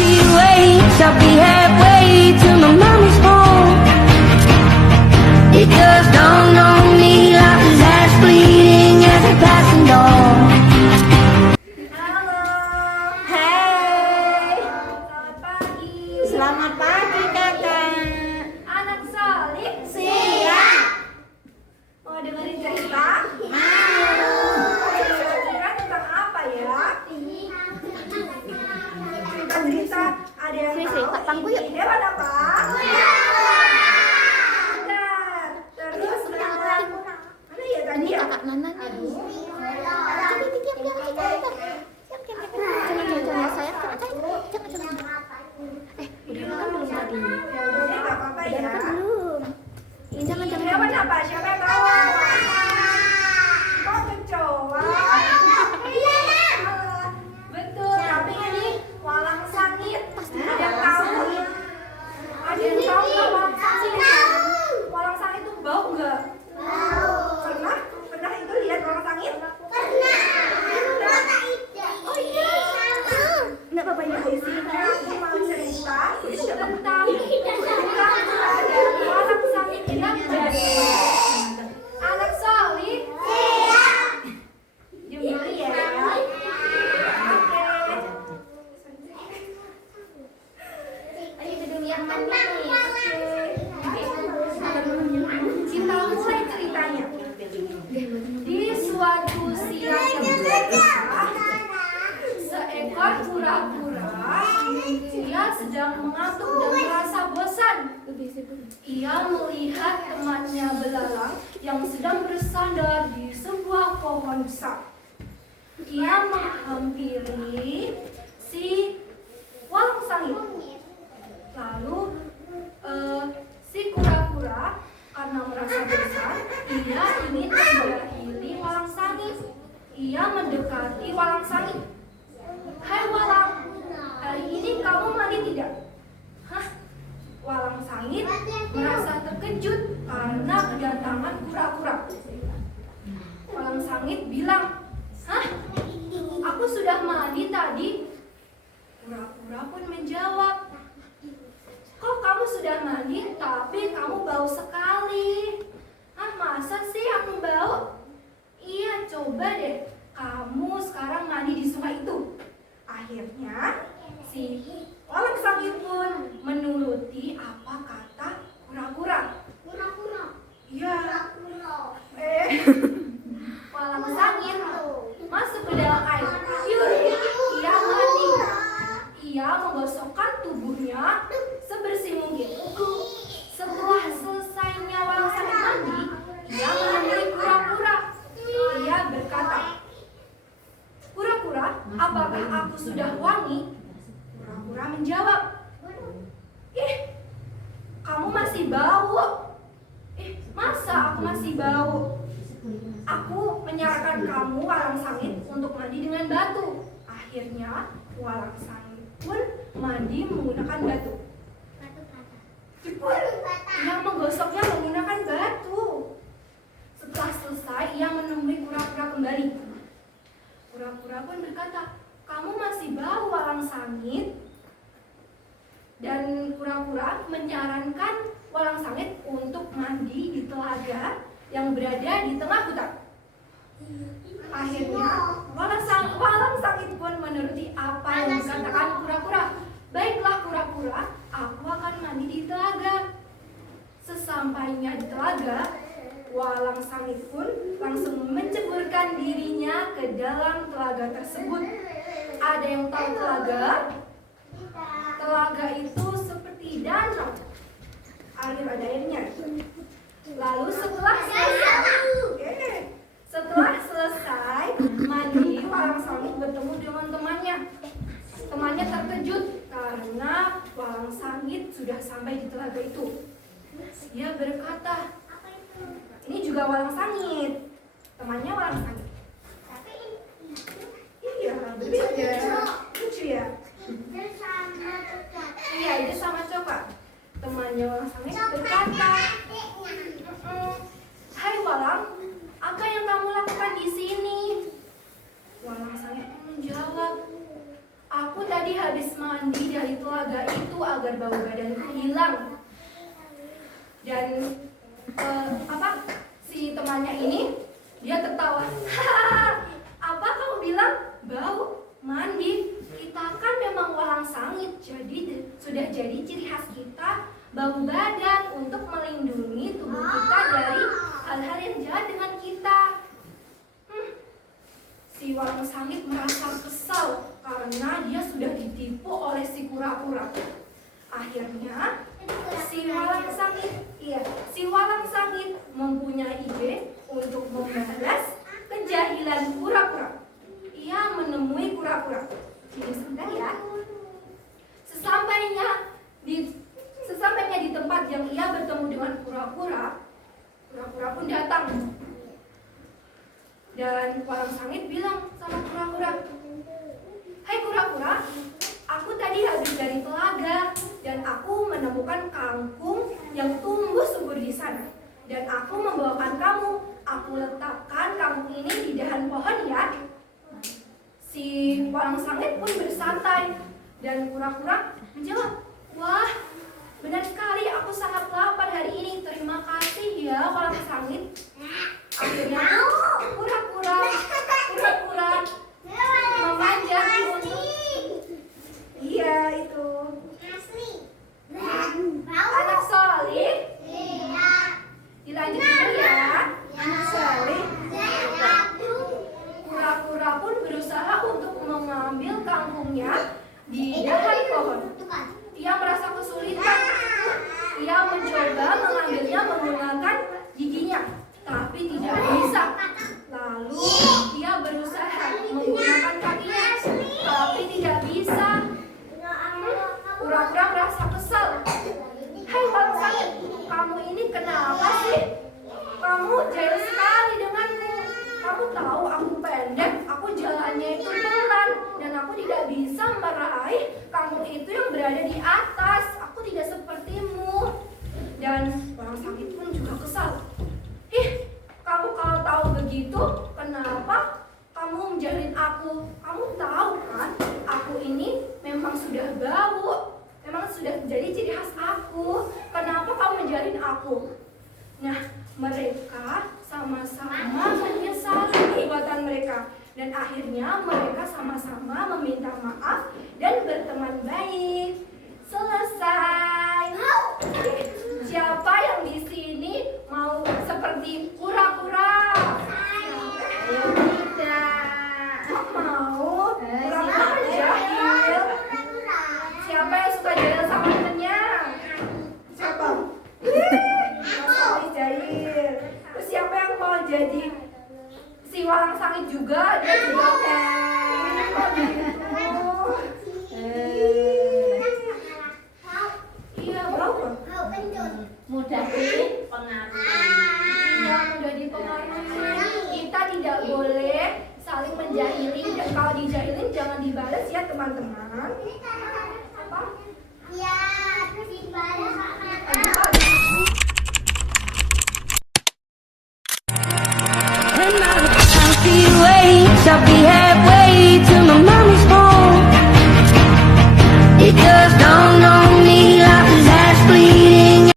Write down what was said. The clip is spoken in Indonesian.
be late, I'll be halfway to my mommy's home. It just dawned on me life is half fleeting as a passing dawn. Halo. Hai. Selamat pagi. Selamat pagi kakak. Anak Solih Siap. mau dengerin cerita? Mau. Cerita tentang apa ya? Cerita ada yang tahu ini hewan apa? Benar. Terus mana ya tadi ya? Kakak Nana nih. Nggak apa-apa ya. Jangan Ini hewan apa? Siapa yang tahu? Kok kecoa? Betul, tapi ini walang sangit. Ada yang tahu? Ada yang tahu nggak walang sangit? Walang sangit itu bau nggak? Pernah? Pernah itu lihat walang sangit? Oh iya. Nggak apa-apa ya. Di sini aku mau cerita tentang ada walang sangit yang jadi. Anak Solih, diam dulu ya. Kita mulai ceritanya. Di suatu siang yang cerah, seekor kura-kura, dia sedang mengantuk dan merasa bosan. Ia melihat temannya belalang yang sedang bersandar di sebuah pohon besar. Ia menghampiri si walang sangit. Lalu si kura-kura karena merasa bosan, ia ingin mendatangi walang sangit. Ia mendekati walang sangit. Hai walang, hari ini kamu mandi tidak? Hah? Walang sangit merasa terkejut karena kedatangan kura-kura. Walang sangit bilang, hah? Aku sudah mandi tadi. Kura-kura pun menjawab, kok kamu sudah mandi tapi kamu bau sekali? Ah, masa sih aku bau? Iya, coba deh kamu sekarang mandi di sungai itu. Akhirnya si walang sangit pun menuruti apa kata kura-kura. Iya. Walang sangit masuk ke dalam air. Yur, ia mandi. Ia menggosokkan tubuhnya sebersih mungkin. Setelah selesainya walang sangit mandi, ia menemui kura-kura. Ia berkata, kura-kura, apakah aku sudah wangi? Kura-kura menjawab, ih, kamu masih bau. Masa aku masih bau? Aku menyarankan kamu walang sangit untuk mandi dengan batu. Akhirnya walang sangit pun mandi menggunakan batu. Ia menggosoknya menggunakan batu. Setelah selesai, ia menemui kura-kura kembali. Kura-kura pun berkata, kamu masih bau walang sangit? Dan kura-kura menyarankan walang sangit untuk mandi di telaga yang berada di tengah hutan. Akhirnya, walang sangit pun menuruti apa yang dikatakan kura-kura. Baiklah kura-kura, aku akan mandi di telaga. Sesampainya di telaga, walang sangit pun langsung menceburkan dirinya ke dalam telaga tersebut. Ada yang tahu telaga? Telaga itu seperti danau. Air ada airnya. Lalu setelah selesai mandi, walang sangit bertemu dengan temannya. Temannya terkejut karena walang sangit sudah sampai di telaga itu. Dia berkata, ini juga walang sangit. Temannya walang sangit. Iya, berbeda. Lucu ya? Iya, itu sama coba. Temannya walang sangit berkata, hai walang, apa yang kamu lakukan di sini? Walang sangit menjawab, aku tadi habis mandi dari telaga itu agar bau badanku hilang. Dan si temannya ini dia tertawa. Hahaha, apa kamu bilang bau mandi? Kita kan memang walang sangit, jadi sudah jadi ciri khas kita bau badan untuk melindungi tubuh kita dari hal-hal yang jahat dengan kita. Si walang sangit merasa kesal karena dia sudah ditipu oleh si kura-kura. Akhirnya si walang sangit mempunyai ide untuk membalas kejahilan kura-kura. Ia menemui kura-kura. Ini sebentar ya. Sesampainya di tempat yang ia bertemu dengan kura-kura, kura-kura pun datang. Dan walang sangit bilang sama kura-kura, "Hai kura-kura, aku tadi habis dari telaga dan aku menemukan kangkung yang tumbuh subur di sana. Dan aku membawakan kamu. Aku letakkan kangkung ini di dahan pohon ya." Si walang sangit pun bersantai dan kura-kura menjawab, "Wah, benar sekali, aku sangat lapar hari ini. Terima kasih ya walang sangit." Akhirnya kura-kura memanjat untuk itu anak solih. Dilanjut dulu ya. Anak solih. Kura-kura pun berusaha untuk mengambil kangkungnya di dahan pohon. Ia merasa kesulitan. Ia mencoba mengambilnya menggunakan giginya, tapi tidak bisa. Lalu ia berusaha menggunakan kakinya, tapi tidak bisa. Kura-kura merasa kesal. "Hai walang sangit, kamu ini kenapa sih? Kamu jahil sekali denganku. Kamu tahu aku pendek, aku jalannya itu pelan, dan aku tidak bisa meraih kangkung itu yang berada di atas. Aku tidak sepertimu." Dan walang sangit pun juga kesal. Kamu kalau tahu begitu, kenapa kamu menjalin aku? Kamu tahu kan, aku ini memang sudah bau, memang sudah jadi ciri khas aku. Kenapa kamu menjalin aku? Nah, mereka sama-sama menyesali perbuatan mereka. Dan akhirnya mereka sama-sama meminta maaf dan berteman baik. Selesai. Siapa yang di sini mau seperti kura-kura? Tidak. Mau? Kura-kura kan jahil. Siapa yang suka jahil sama temennya? Siapa? Jahil. Terus siapa yang mau jadi si walang sangit juga? Dia juga iya, bau. Mudah dipengaruhi. Iya, mudah dipengaruhi. Kita tidak boleh saling menjahili, dan kalau dijahilin jangan dibalas ya teman-teman. Apa? Ya, dibalas. And my heart feel way, I'll be halfway to my